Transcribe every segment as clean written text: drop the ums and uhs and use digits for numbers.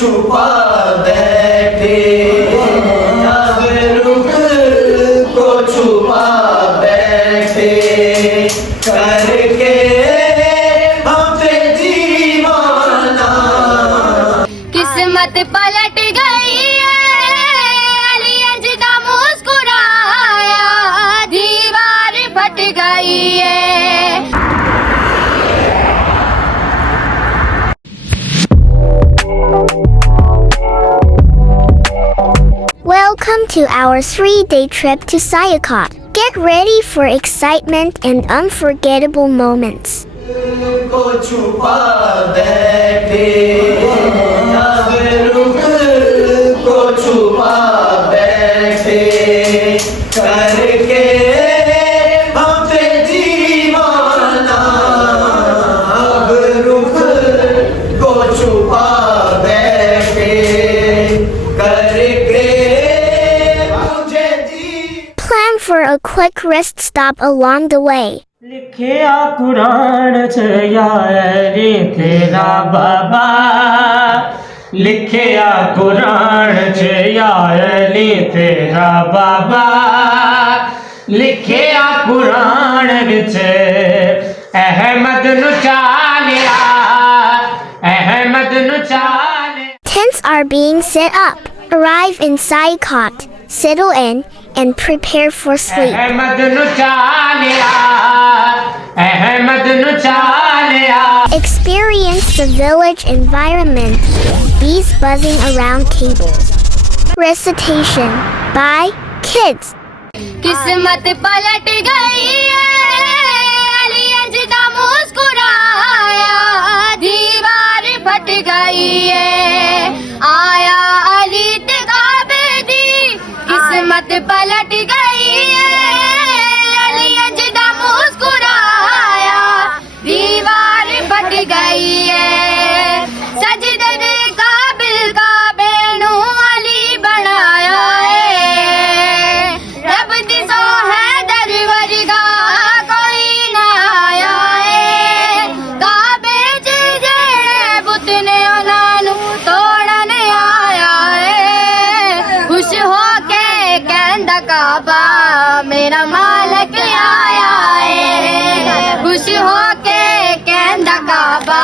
छुपा बैठे, अब रुख को छुपा बैठे, करके हम पे दीवाना। किस्मत पलट गई है, अली अजदा मुस्कुराया, दीवार फट गई है। Welcome to our 3-day trip to Sialkot. Get ready for excitement and unforgettable moments. को छुपा बैठे, अब रुख को छुपा बैठे, करके हम पे दीवाना। अब रुख को छुपा बैठे, करके मुझे Plan for a quick rest stop along the way. लिखिया कुरान च यारी तेरा बाबा, लिखिया कुरान च यारी तेरा बाबा, लिखिया कुरान विच अहमद नु चालिया, अहमद नु चालिया। Tents are being set up. Arrive in Sialkot, settle in, and prepare for sleep. Ahmad नु चालिया, अहमद नु चालिया। Experience the village environment. Bees buzzing around tables. Recitation by kids. किस्मत पलट गई है, अली अजदा मुस्कुराया, दीवार फट गई है। आया अली ते काबेदी, किस्मत पलट गई है, अली अजदा मुस्कुराया, दीवार फट गई है। सजदे दे काबिल काबे नू अली बनाया है, रब दी सो है दर वर्गा कोई ना आया है। काबे च जेड़े बुत ने उन्हां नू तोड़न आया है, खुश हो के कहंदा काबा मेरा मालक आया है, खुश हो के कहंदा काबा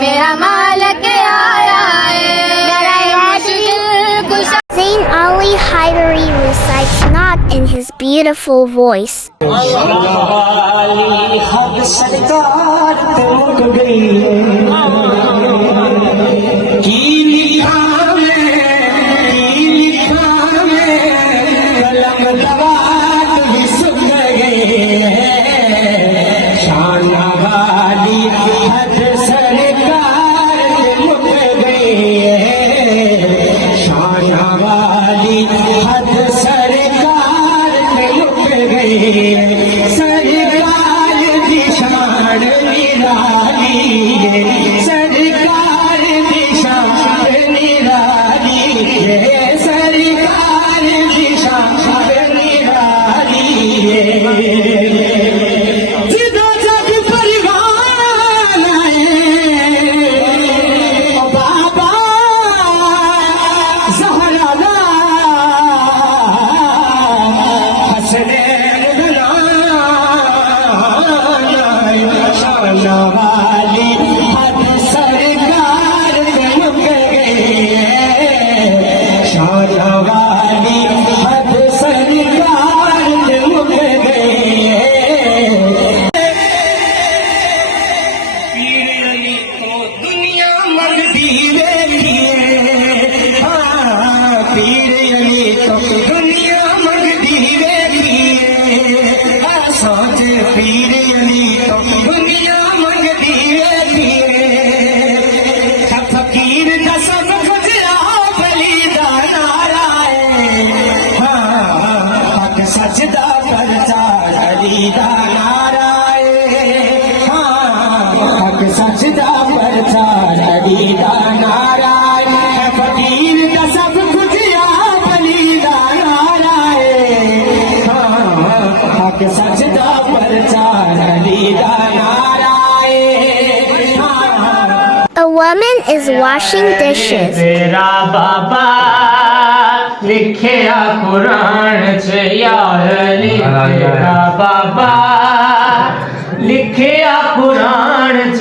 मेरा मालक आया है। मेरा मुश्किल कुशा Zain Ali Hydery recites Naat in his beautiful voice. पीर अली तो दुनिया मंगदी woman is washing dishes. तेरा बाबा लिखिया कुरान च या अली तेरा बाबा लिखिया कुरान च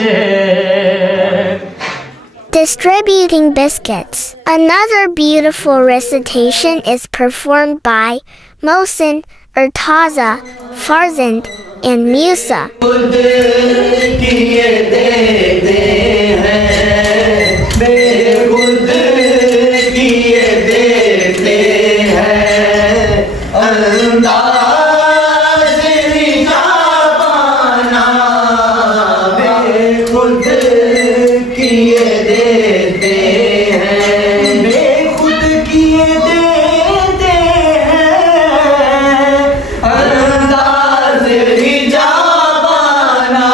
Distributing biscuits. Another beautiful recitation is performed by Mohsin, Irtaza, Farzand, and Musa. खुद किए देते हैं बेखुद किए देते हैं अंदाज ही जापाना बेखुद किए देते हैं बेखुद किए देते हैं अंदाज ही जापाना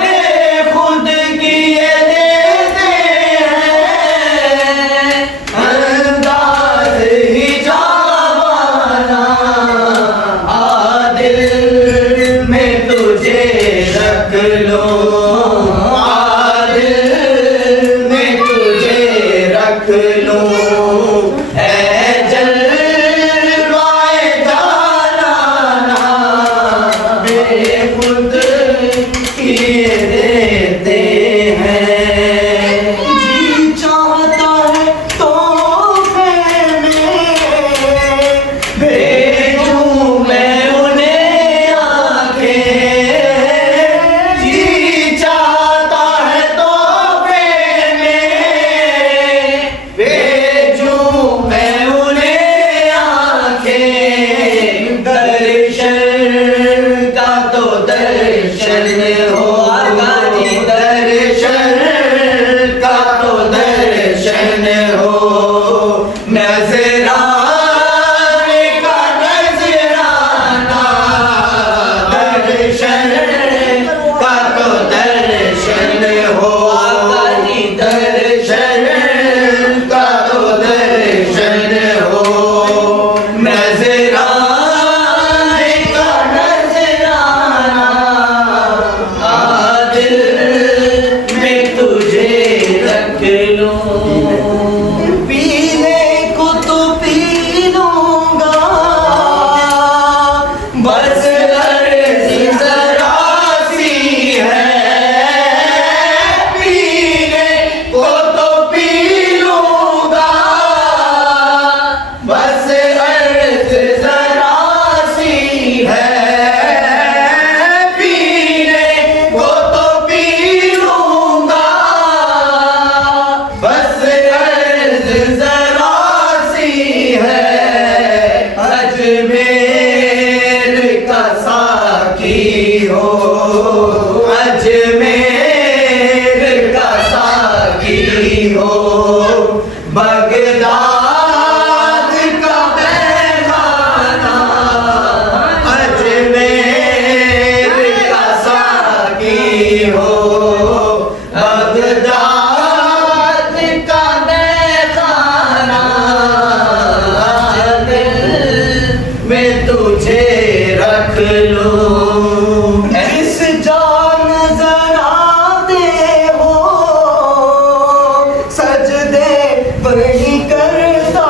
बेखुद किए देते हैं अंदाज ही जापाना आ दिल में तुझे रख लो आ दिल में तुझे रख लो ऐ जलवाए जाना बेखुद किए देते हैं जी चाहता है तोहफे में भेजूं मैं उन्हें आंखें जी चाहता है तोहफे में भेजूं मैं उन्हें आंखें दर्शन का तो दर्शन होगा जी दर्शन का तो दर्शन हो नजराने का नजराना दर्शन का तो दर्शन हो जी दर्शन का तो दर्शन हो नजराने का नजराना आ दिल में तुझे रख लो पीने को तो पी लूंगा बस अर्ज़ ज़रा सी है पीने को तो पी लूंगा बस अर्ज़ ज़रा सी है पीने को तो पी लूंगा बस अर्ज़ ज़रा सी है अजमेर का साकी हो अजमेर का साकी हो बगदाद का पैमाना अजमेर का साकी हो बगदाद का पैमाना दिल में तुझे रख लो इस जान जरा दे हो सजदे वही करता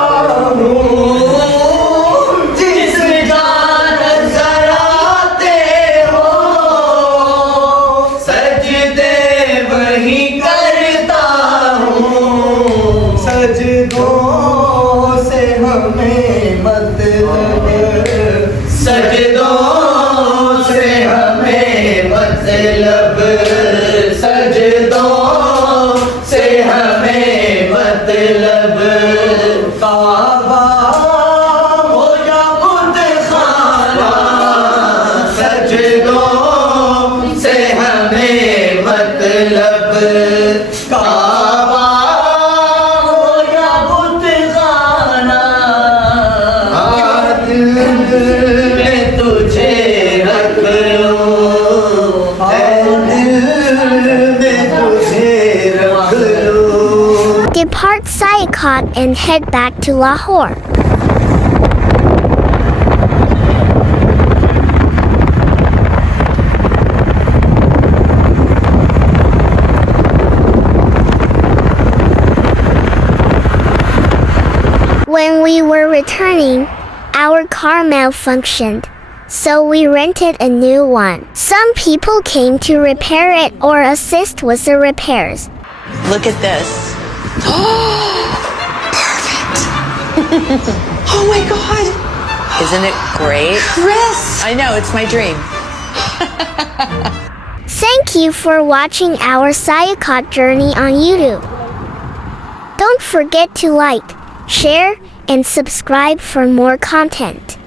हूँ जिस जान जरा दे हो सजदे वही करता हूँ सजदों से हमें मतलब सजदों से हमें मतलब सजदों से हमें मतलब काबा हो या बुत खाना सजदों से हमें मतलब काबा हो या बुत खाना दिल में तुझे रख लो दिल में तुझे रख लो Depart Sialkot and head back to Lahore. we were returning, our car malfunctioned, so we rented a new one. Some people came to repair it or assist with the repairs. Look at this. Perfect. Oh my God. Isn't it great? Chris! I know, it's my dream. Thank you for watching our Sialkot journey on YouTube. Don't forget to like, share, and subscribe for more content.